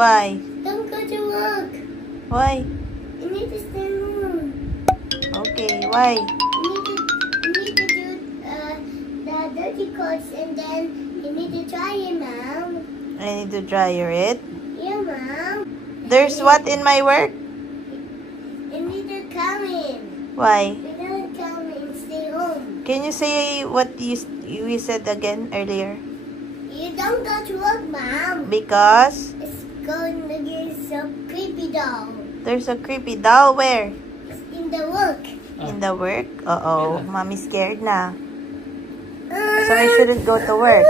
Why? Don't go to work. Why? You need to stay home. Okay, why? You need to do the dirty clothes and then you need to dry it, Mom. I need to dryer it. Yeah, Mom. There's what in my work? You need to come in. Why? You don't come and stay home. Can you say what you said again earlier? You don't go to work, Mom. Because It's going to get so creepy doll. there's a creepy doll. Where? It's in the work. In the work? Uh-oh. Mommy's scared na. So I shouldn't go to work.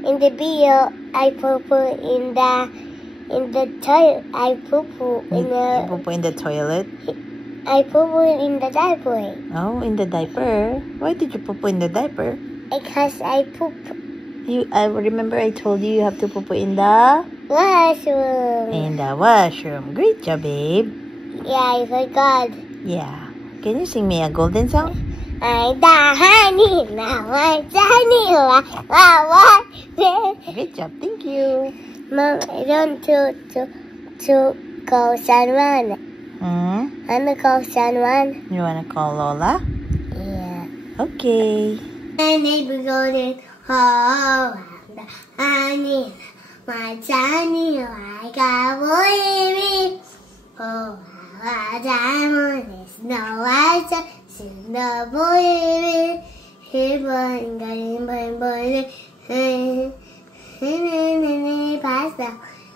In the video, I poo-poo in the toilet. I poo-poo in You poo in the toilet? I poo-poo in the diaper. Oh, in the diaper. Why did you poo in the diaper? Because I poop I remember I told you have to poo in the washroom. washroom. Great job, babe. Yeah, I forgot. Yeah. Can you sing me a golden song? Great job. Thank you. Mom, I want to call someone. Hmm? I want to call someone. You wanna call Lola? Yeah. Okay. My neighbor golden hole. Honey, my tiny like a baby. Oh, my diamond is no white. She's no baby. He born going past the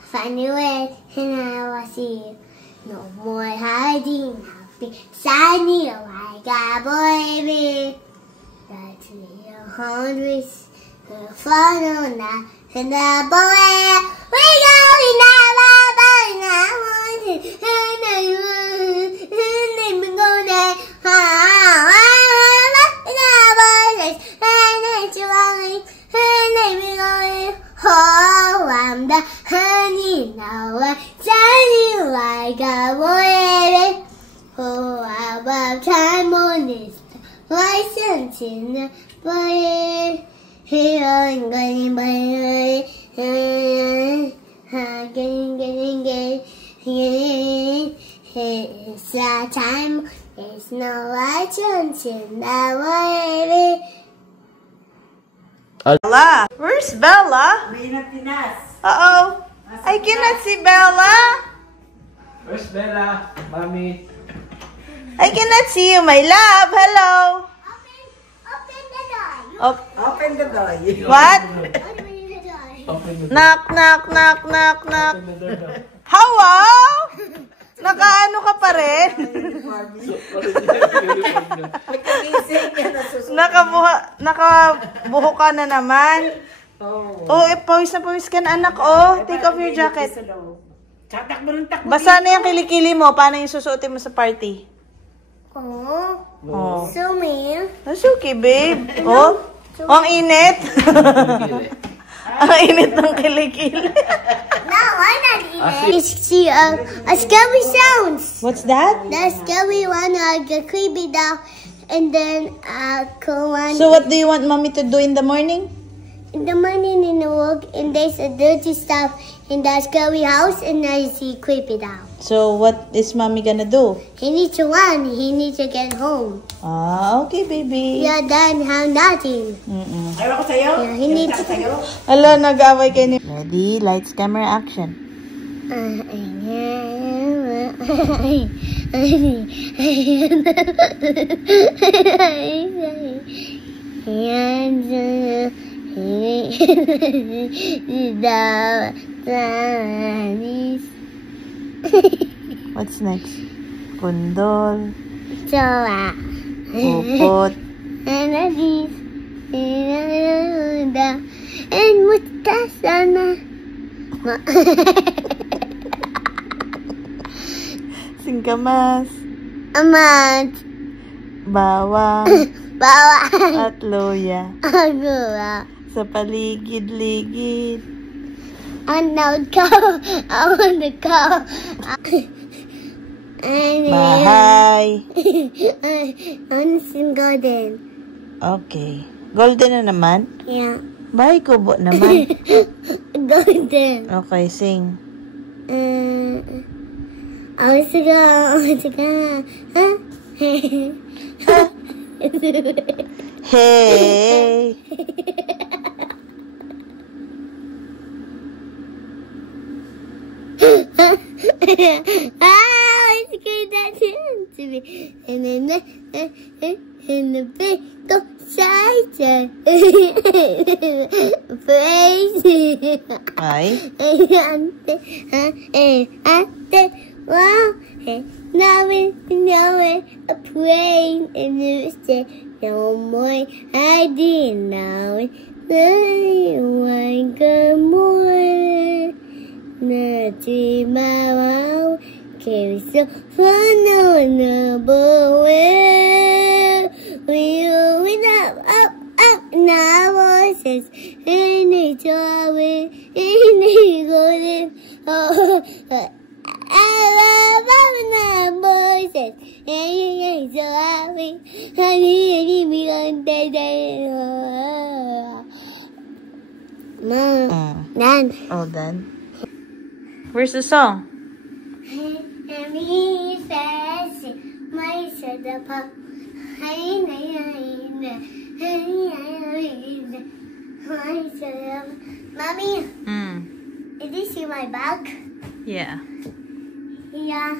funny way, and I was here. No more hiding. I'll be shiny like a baby. That's real hundreds. Follow now, and the boy we go in our body now. And I go there. And I was and I try and I be going. Oh, I'm the honey now. I'm shining like a boy. Oh, I'm time on this license in the boy. Here I'm going by it's a time, there's no license in the way. Bella! Where's Bella? Uh-oh. I cannot see Bella. Where's Bella? Mommy. I cannot see you, my love. Hello. Open the door. Open the door. What? Open the door. Open the door. Knock, knock, knock, knock, knock. Open the door now. Hello? Nakaano ka pa rin? Nakabuho ka na naman. Oh, pawis na pawis ka na, anak. Oh, take off your jacket. Basa na yung kilikili mo. Paano yung susuotin mo sa party? Oh, so mean. That's okay, babe. Oh, ang init. Ang init ng kilikili. No, I'm not eating. See, a scary sounds. What's that? The scary one, the creepy doll, and then cool one. So what do you want mommy to do in the morning? In the morning in the work, and there's a dirty stuff in the scary house, and I see creepy doll. So what is mommy gonna do? He needs to run. He needs to get home. Ah, okay, baby. Yeah, then have nothing. Ayaw ko sa'yo? Yeah, he needs to. Ala, nag-away kayo ni... Ready? Lights, camera, action. What's next? Kundol. Pupot. And mutasana. Singkamas. Amat. Bawang. Bawang. At loya. Agua. Sa paligid-ligid. I want to go. I want to go. Bahay. I want some golden. Okay. Golden na naman? Yeah. Bahay kubo naman. Golden. Okay, sing. I was to go. Huh? Hey. I was that to me. And then the big go side. Praise. Ay. Wow, now it a plane in the state. No more I did now. One good more. Not my carry so fun on the boy. We went up now voices and it's always in the golden. I love my voices and it's so happy. I need me on the day. Mom, Nan. Oh, then. Where's the song? Me fancy my soda pop. Mommy, did you see my bag? Yeah. Yeah.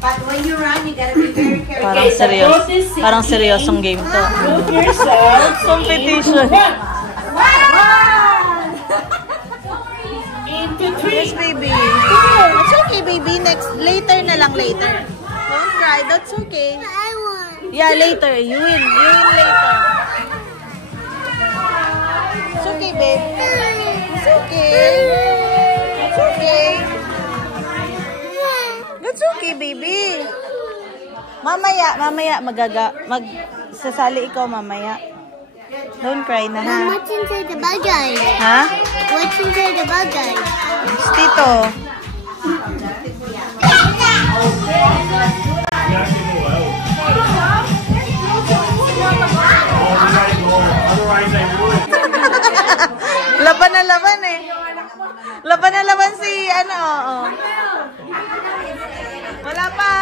But when you run, you gotta be very careful. Parang seryosong game to. Prove yourself. Competition. Yes, baby. It's okay, baby. Later na lang, later. Don't cry. That's okay. I won. Yeah, later. You win. You win later. It's okay, babe. It's okay. It's okay. That's okay, baby. Mamaya, magsasali ikaw mamaya. Don't cry na, ha? What's inside the bag, guys? Ha? What's inside the bag, guys? It's Tito. Laban na laban eh. Laban na laban si ano, oo. Wala pa.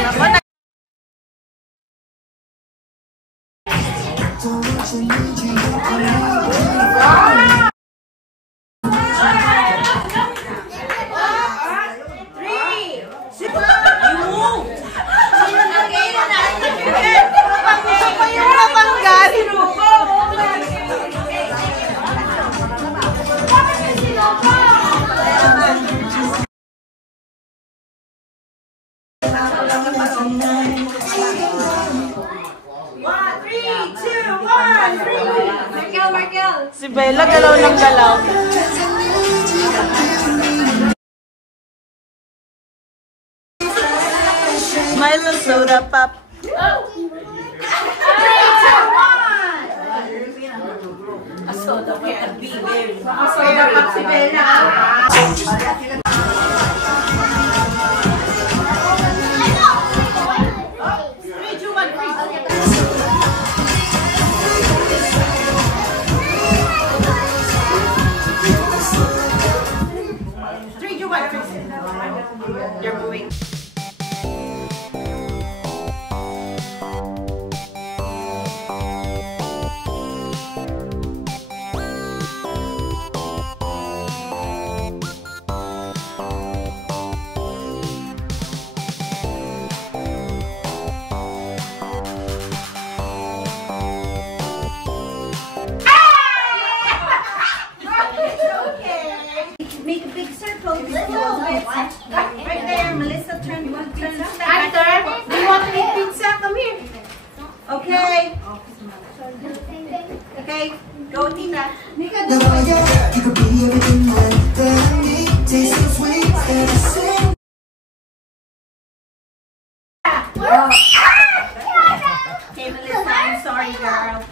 Laban na. Si Bella galaw ng galaw. Milo soda pop. A soda with a big baby. A soda pop si Bella. You're moving. Make a big circle. Right there, Melissa, turn. After, do you want to eat pizza? Come here. Okay. Okay, go, Tina. You could be everything that I need. Taste so sweet and sing. Okay, Melissa, I'm sorry, girl.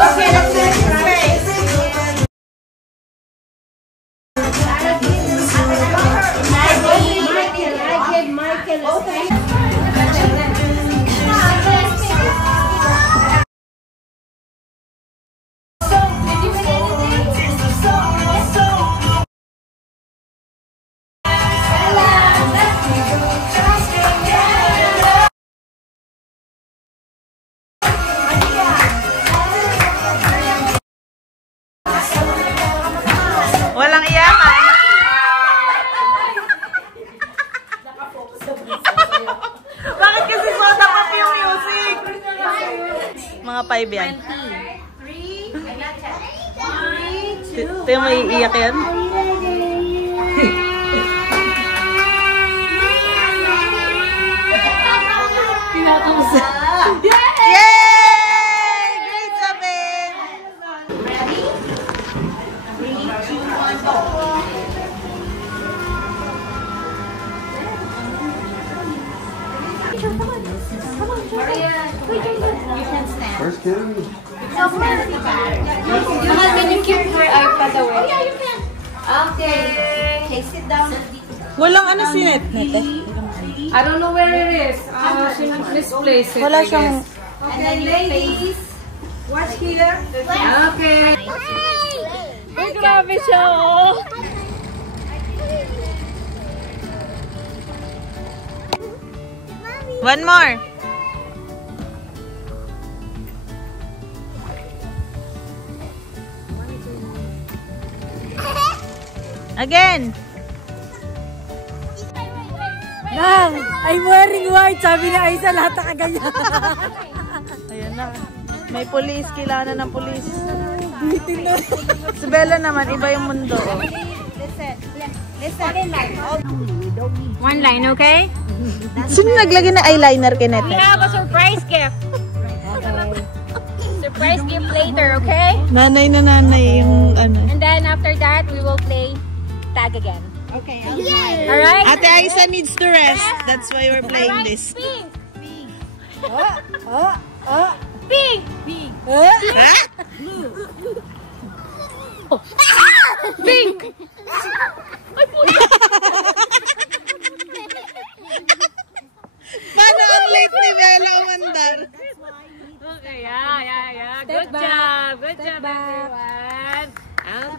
Okay, let's do it. Mga 5 yan. 3, Ito yung may iiyak yan. Yay! Great job, babe! ready? 3, 2, 1, go. First kid. Mahal, can you keep her iPad away? Yeah, you can. Okay. Okay, sit down. Walang ano si Net, Nete? I don't know where it is. She misplaced it. Wala I siyang... guess. And then ladies, watch here. Okay. Ay, grabe siya, oh! One more. Again. Nang, I'm wearing white. Sabi ni Aiza, lahat na kaganyan. Ayan na. May pulis. Kailangan na ng pulis. Bitin na. Si Bella naman, iba yung mundo. Oh. One line, okay? Sino naglagay na eyeliner kay Nete? We have a surprise gift. Surprise gift later, okay? Nanay na nanay yung ano. And then after that, we will play tag again. Okay. Alright? Ate Aiza needs to rest. That's why we're playing this. Pink. Pink. Pink. Pink. Paano ang late ni Bella umandar? Okay, yeah. Good job, everyone.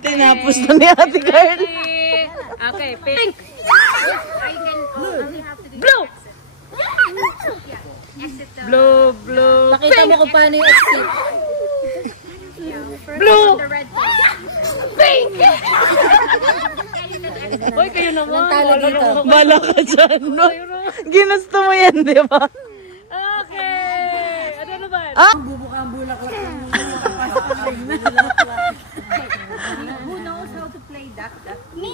Tinapos na ni Ate Girl. Okay, pink. Blue. Blue. Pakita mo kung paano yung exit. Blue. Pink. Hoy, kayo naman. Talo dito. Bala ka dyan, no? Ginusto mo yan, di ba? Okay. Ano naman? Ah! Who knows how to play that? Me!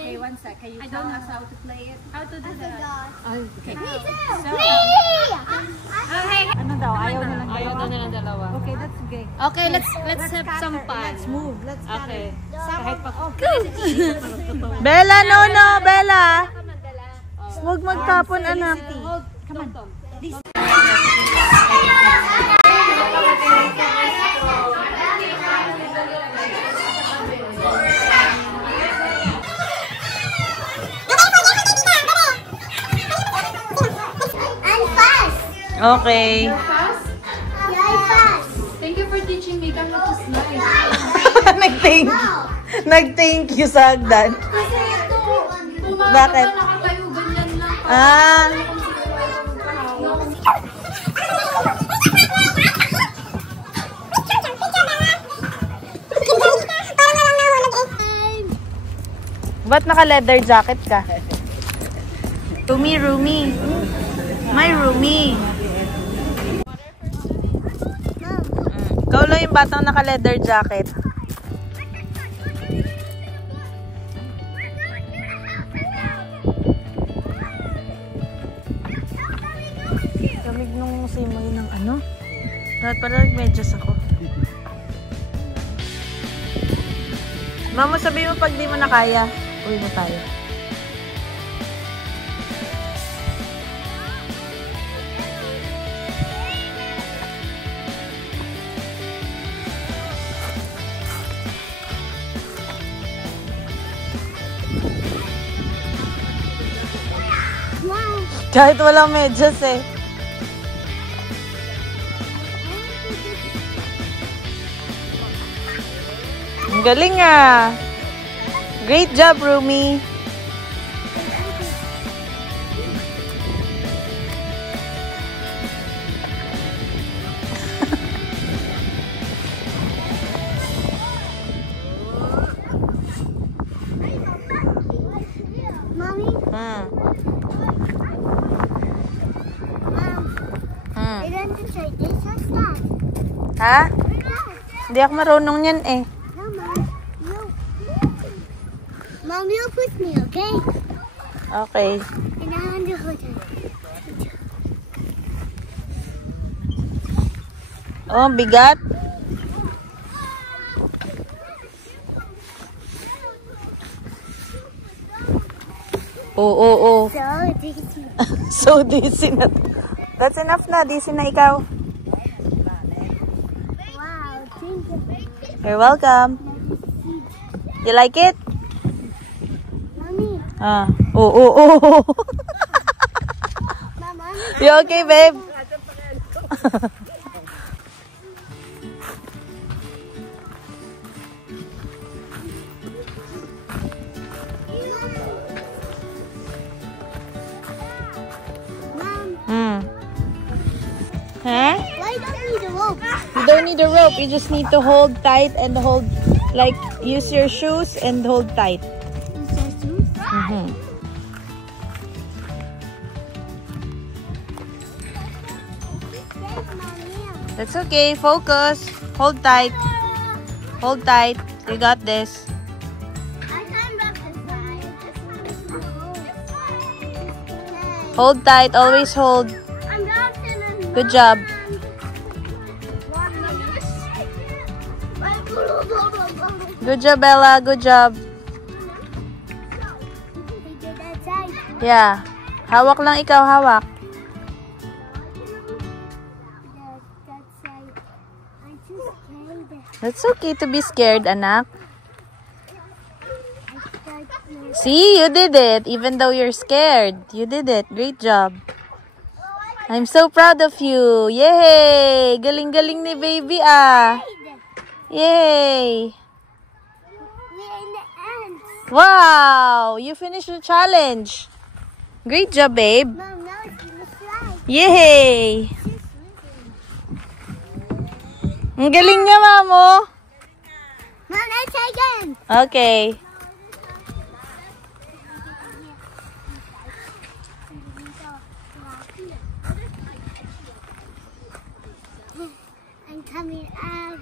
Okay, one sec. Can you tell us how to play it? How to do that? Me too! Ano daw? Ayaw na lang. Ayaw na ng dalawa. Okay, that's okay. Okay, let's have some fun. Let's move. Let's Okay. kahit pa. Bella, no, Bella. Huwag magtapon, anak. Come on. I'm fast! Okay. You're fast! Thank you for teaching me. Come to slide. Nag-thank you sa hagdan. Kasi ito, Bakit? nakatayo ganyan lang. Ah. Ba't naka-leather jacket ka? Rumi. My roomie. Ikaw lang yung batang naka-leather jacket. Kamig nung simoy ng ano. Dapat pala nag-medyas ako. Mama, sabi mo pag di mo na kaya, uwi na tayo. Kahit walang medyas eh. Ang galing ah. Great job, Rumi. Mommy, you want to try this one? Ha? Hindi ako marunong yan eh. Mom, you push me, okay? Okay. And I want to hold her. Oh, bigat. Oh. So, dizzy. So dizzy na. That's enough na. Dizzy na ikaw. Wow, thank you. You're welcome. You like it? Mommy. Oh. Mommy. You okay, babe? Mom, Huh? why don't we need a rope? You don't need a rope. You just need to hold tight and hold, like, use your shoes and hold tight. That's okay. Focus. Hold tight. Hold tight. You got this. I can't wrap this side. Hold tight. Always hold. I'm wrapping it. Good job. Good job, Bella. Good job. Yeah. Hawak lang ikaw. Hawak. That's okay to be scared, anak. See, you did it. Even though you're scared, you did it. Great job. I'm so proud of you. Yay! Galing-galing ni baby ah. Yay! We're in the end. Wow! You finished the challenge. Great job, babe. Mom, now it's in the slide. Yay! Ang galing niya, mamo. Mom, let's try again. Okay. I'm coming out.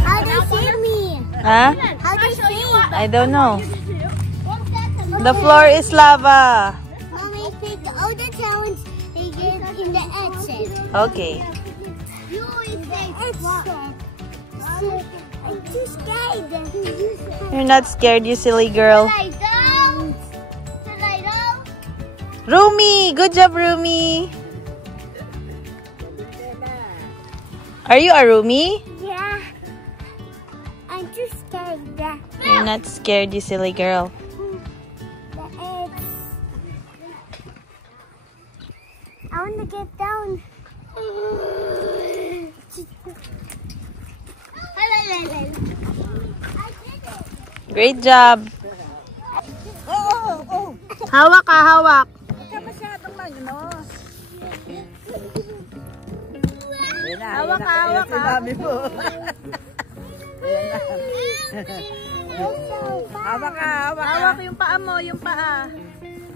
How do you see me? Huh? How do you see? I don't know. The floor is lava. Mommy, pick all the challenge they get in the exit. Okay. You in the exit. I'm too scared. You're not scared, you silly girl. Lie down. Lie down. Rumi! Good job, Rumi. Are you a Rumi? Yeah. I'm too scared. You're not scared, you silly girl. The eggs. I want to get down. Great job. Hawak ka, hawak. Hawak ka, hawak ka. Hawak ka, hawak ka. Hawak yung paa mo, yung paa.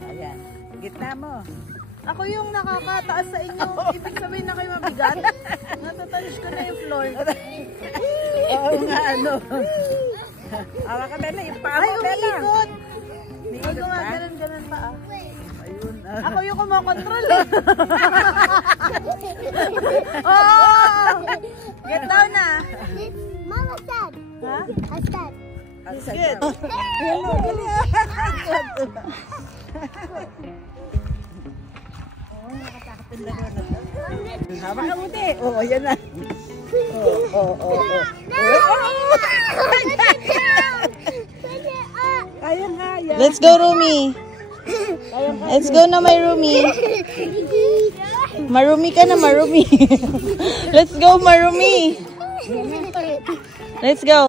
Ayan, gitna mo. Ako yung nakakataas sa inyo. Ibig sabihin na kayo mabigat. Natatouch ko na yung floor. Oo nga, ano. Hawak ka, Bella. Yung paa Ay, mo, Bella. umiikot. Huwag nga, ganun paa. Ako yung kumokontrol eh. Oh! Get down na. Mama said. Ha? I said. Good. Hawak ka, Uti. Oo, yan na. Oo. Kaya nga, yan. Let's go, Rumi. Let's go na, my Rumi. Marumi ka na, Marumi. Let's go, Marumi. Let's go.